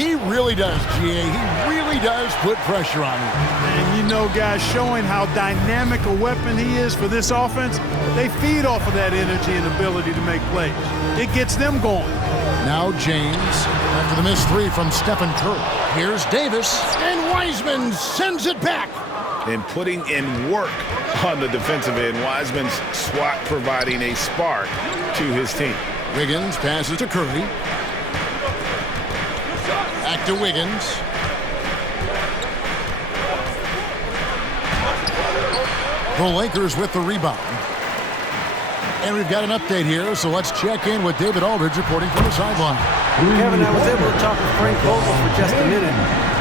He really does, GA. He really does put pressure on him. And you know, guys, showing how dynamic a weapon he is for this offense, they feed off of that energy and ability to make plays. It gets them going. Now James, after the missed three from Stephen Curry. Here's Davis, and Wiseman sends it back. And putting in work on the defensive end, Wiseman's swat providing a spark to his team. Wiggins passes to Curry. Back to Wiggins. The Lakers with the rebound. And we've got an update here, so let's check in with David Aldridge reporting from the sideline. Kevin, I was able to talk with Frank Vogel for just a minute.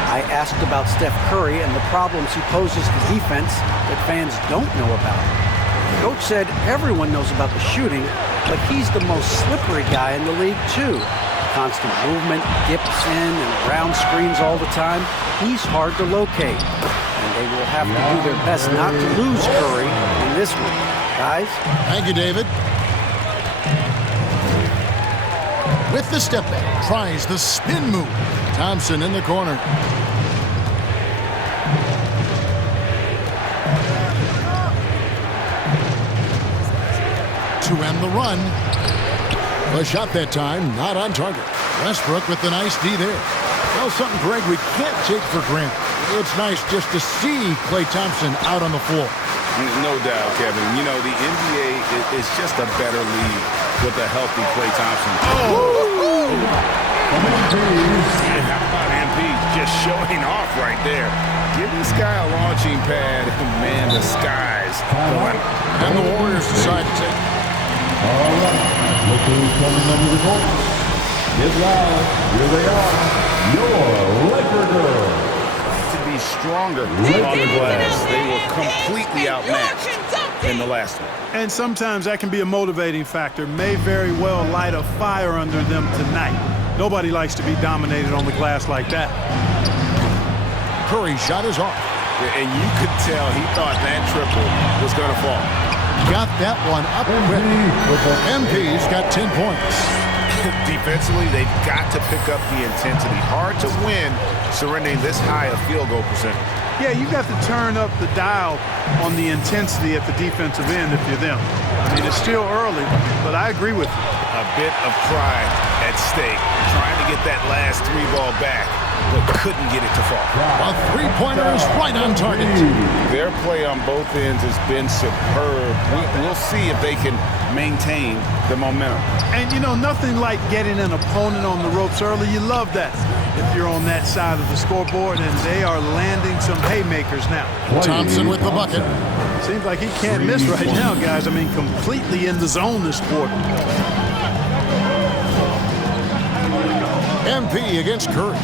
I asked about Steph Curry and the problems he poses to defense that fans don't know about. Coach said everyone knows about the shooting, but he's the most slippery guy in the league, too. Constant movement, dips in and around screens all the time. He's hard to locate. And they will have to do their best not to lose Curry in this one. Guys? Thank you, David. With the step back, tries the spin move. Thompson in the corner. To end the run. A shot that time, not on target. Westbrook with the nice D there. Well, something, Greg, we can't take for granted. It's nice just to see Klay Thompson out on the floor. No doubt, Kevin. You know, the NBA is just a better league with a healthy Klay Thompson. Oh! And how about MP just showing off right there? Give this guy a launching pad, and man, the sky's going. And the Warriors decide to take it. All right, look who's coming under the court. Get loud, here they are, your Laker girls. To be stronger on the glass, they were completely outmatched in the last one. And sometimes that can be a motivating factor. May very well light a fire under them tonight. Nobody likes to be dominated on the glass like that. Curry shot is off. And you could tell he thought that triple was going to fall. Got that one up quick. MP's got 10 points. Defensively, they've got to pick up the intensity. Hard to win surrendering this high a field goal percentage. Yeah, you got to turn up the dial on the intensity at the defensive end if you're them. I mean, it's still early, but I agree with you. A bit of pride at stake, trying to get that last three ball back, but couldn't get it to fall. A three-pointer is right on target. Their play on both ends has been superb. We'll see if they can maintain the momentum. And, you know, nothing like getting an opponent on the ropes early. You love that if you're on that side of the scoreboard, and they are landing some haymakers now. Thompson with the bucket. Seems like he can't miss right now, guys. I mean, completely in the zone this quarter. MP against Curry.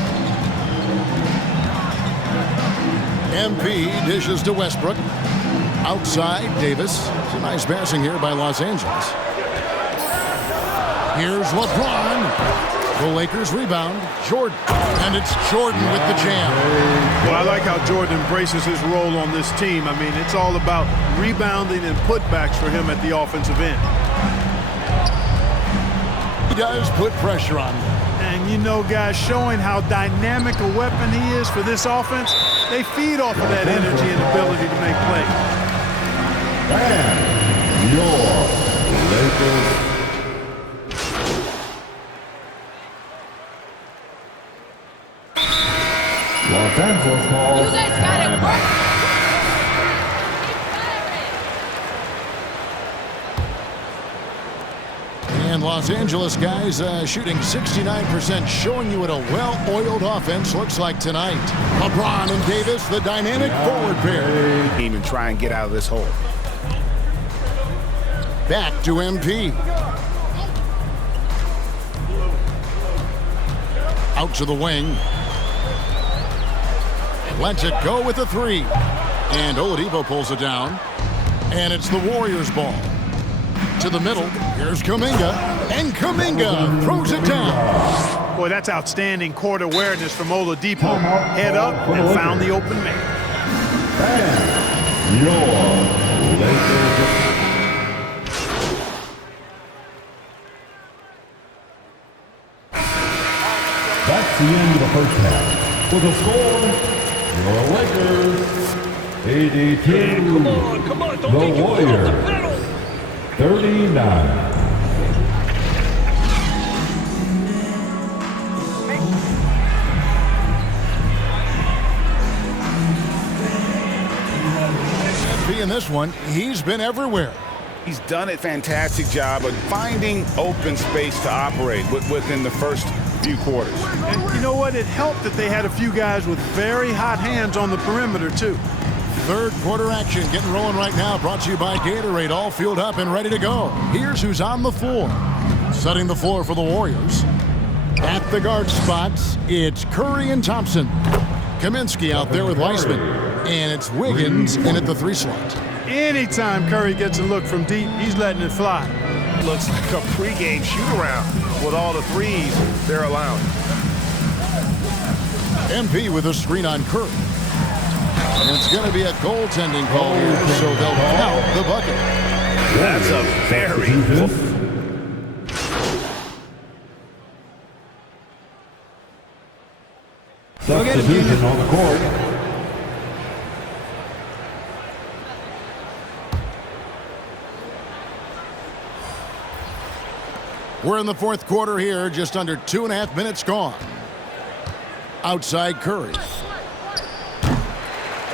MP dishes to Westbrook. Outside, Davis. It's a nice passing here by Los Angeles. Here's LeBron. The Lakers rebound. Jordan. And it's Jordan with the jam. Well, I like how Jordan embraces his role on this team. I mean, it's all about rebounding and putbacks for him at the offensive end. He does put pressure on him. And you know, guys, showing how dynamic a weapon he is for this offense, they feed off of that energy and ability to make plays. And your Lakers. Los Angeles calls. You guys got it work. And Los Angeles guys shooting 69%, showing you what a well-oiled offense looks like tonight. LeBron and Davis, the dynamic forward pair. Even try and get out of this hole. Back to MP. Out to the wing. Lets it go with a three. And Oladipo pulls it down. And it's the Warriors' ball. To the middle. Here's Kuminga. And Kuminga throws it down. Boy, that's outstanding court awareness from Oladipo. Head up and found the open man. And your Lakers. That's That's the end of the first half. For the score, your Lakers, 82. Come on, don't The take your foot off the Warriors, pedal. 39. In this one, he's been everywhere. He's done a fantastic job of finding open space to operate within the first few quarters. And you know what? It helped that they had a few guys with very hot hands on the perimeter, too. Third quarter action getting rolling right now, brought to you by Gatorade, all fueled up and ready to go. Here's who's on the floor. Setting the floor for the Warriors. At the guard spots, it's Curry and Thompson. Kaminsky out there with Weissman. And it's Wiggins in at the 3 slot. Anytime Curry gets a look from deep, he's letting it fly. Looks like a pregame shoot-around with all the threes they're allowing. MP with a screen on Curry. And it's going to be a goaltending call here, so they'll count the bucket. That's a very... Substitution on the court. We're in the fourth quarter here, just under 2.5 minutes gone. Outside Curry.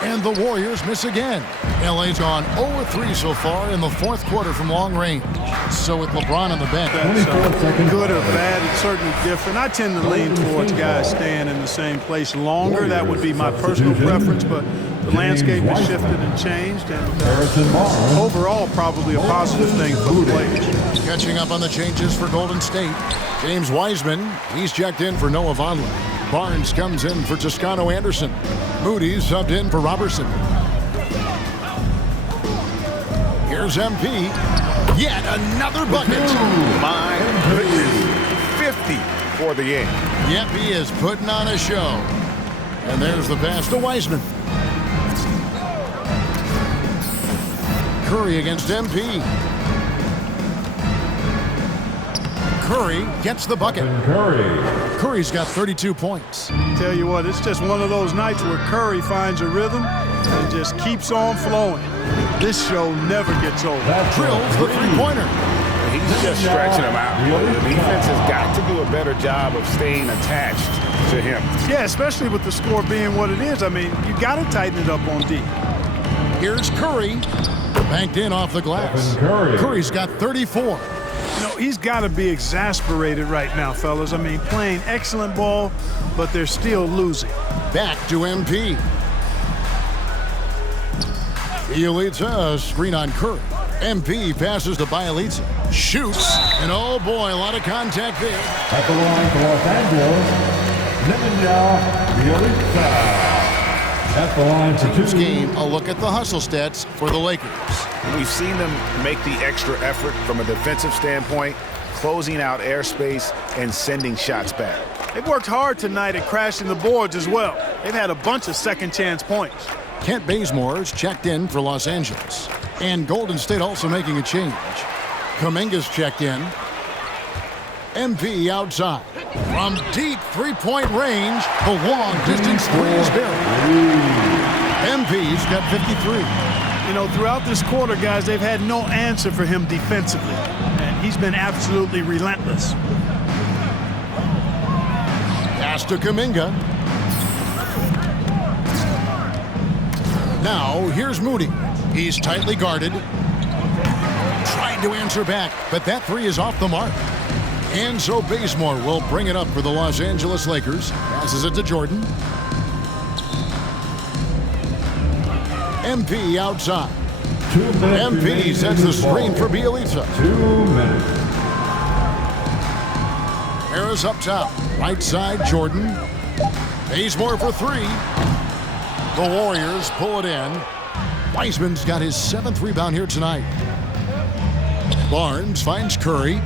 And the Warriors miss again. LA's gone 0-3 so far in the fourth quarter from long range. So with LeBron on the bench. That's good or bad, it's certainly different. I tend to lean towards guys staying in the same place longer. That would be my personal preference, but the landscape has shifted and changed. And overall, probably a positive thing for the players. Catching up on the changes for Golden State. James Wiseman, he's checked in for Noah Vonleh. Barnes comes in for Toscano Anderson. Moody's subbed in for Robertson. Here's MP. Yet another bucket. My goodness. 50 for the game. Yep, he is putting on a show. And there's the pass to Wiseman. Curry against MP. Curry gets the bucket. Curry's got 32 points. Tell you what, it's just one of those nights where Curry finds a rhythm and just keeps on flowing. This show never gets old. Drills the three-pointer. He's just stretching him out. The defense has got to do a better job of staying attached to him. Yeah, especially with the score being what it is. I mean, you got to tighten it up on D. Here's Curry. Banked in off the glass. Curry's got 34. You know, he's got to be exasperated right now, fellas. I mean, playing excellent ball, but they're still losing. Back to MP. Bielitsa, screen on Curry. MP passes to Bielitsa. Shoots, and oh boy, a lot of contact there. At the line for Los Angeles, Nemanja Bielitsa. At the line for Team's game, a look at the hustle stats for the Lakers. We've seen them make the extra effort from a defensive standpoint, closing out airspace and sending shots back. They've worked hard tonight at crashing the boards as well. They've had a bunch of second-chance points. Kent Bazemore's checked in for Los Angeles. And Golden State also making a change. Kuminga's checked in. MP outside. From deep three-point range, the long-distance three is buried. MP's got 53. You know, throughout this quarter, guys, they've had no answer for him defensively. And he's been absolutely relentless. Pass to Kuminga. Now, here's Moody. He's tightly guarded. Trying to answer back, but that three is off the mark. And so Bazemore will bring it up for the Los Angeles Lakers. Passes it to Jordan. MP outside. MP sets the screen for Bielitsa. 2 minutes. Harris up top. Right side, Jordan. Bazemore for three. The Warriors pull it in. Wiseman's got his 7th rebound here tonight. Barnes finds Curry.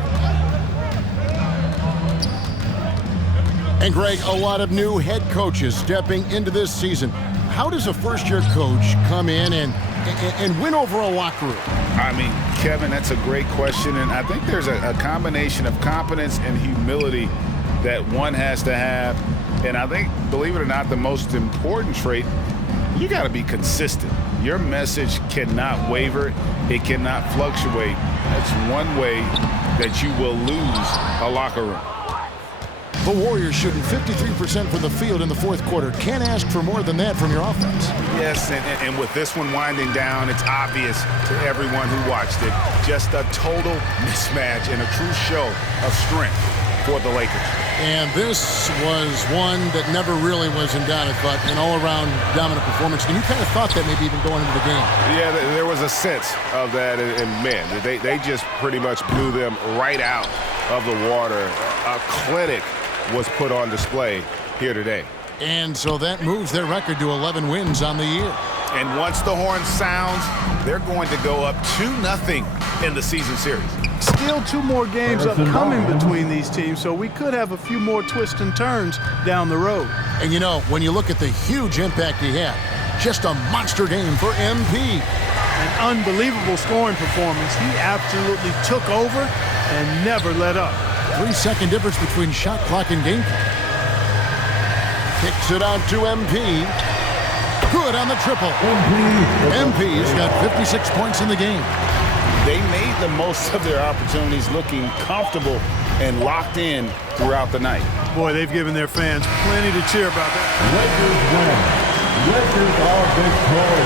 And Greg, a lot of new head coaches stepping into this season. How does a first-year coach come in and win over a locker room? I mean, Kevin, that's a great question. And I think there's a combination of competence and humility that one has to have And I think, believe it or not, the most important trait, you got to be consistent. Your message cannot waver. It cannot fluctuate. That's one way that you will lose a locker room. The Warriors shooting 53% from the field in the fourth quarter. Can't ask for more than that from your offense. Yes, and with this one winding down, it's obvious to everyone who watched it. Just a total mismatch and a true show of strength for the Lakers. And this was one that never really was in doubt, I thought, an all-around dominant performance. And you kind of thought that maybe even going into the game. Yeah, there was a sense of that, and man, they just pretty much blew them right out of the water. A clinic was put on display here today. And so that moves their record to 11 wins on the year. And once the horn sounds, they're going to go up 2-0 in the season series. Still 2 more games upcoming between these teams, so we could have a few more twists and turns down the road. And you know, when you look at the huge impact he had, just a monster game for MP. An unbelievable scoring performance. He absolutely took over and never let up. 3-second difference between shot clock and game clock. Kicks it out to MP. Good on the triple. MP's got 56 points in the game. They made the most of their opportunities, looking comfortable and locked in throughout the night. Boy, they've given their fans plenty to cheer about that. Lakers win. Lakers are victorious.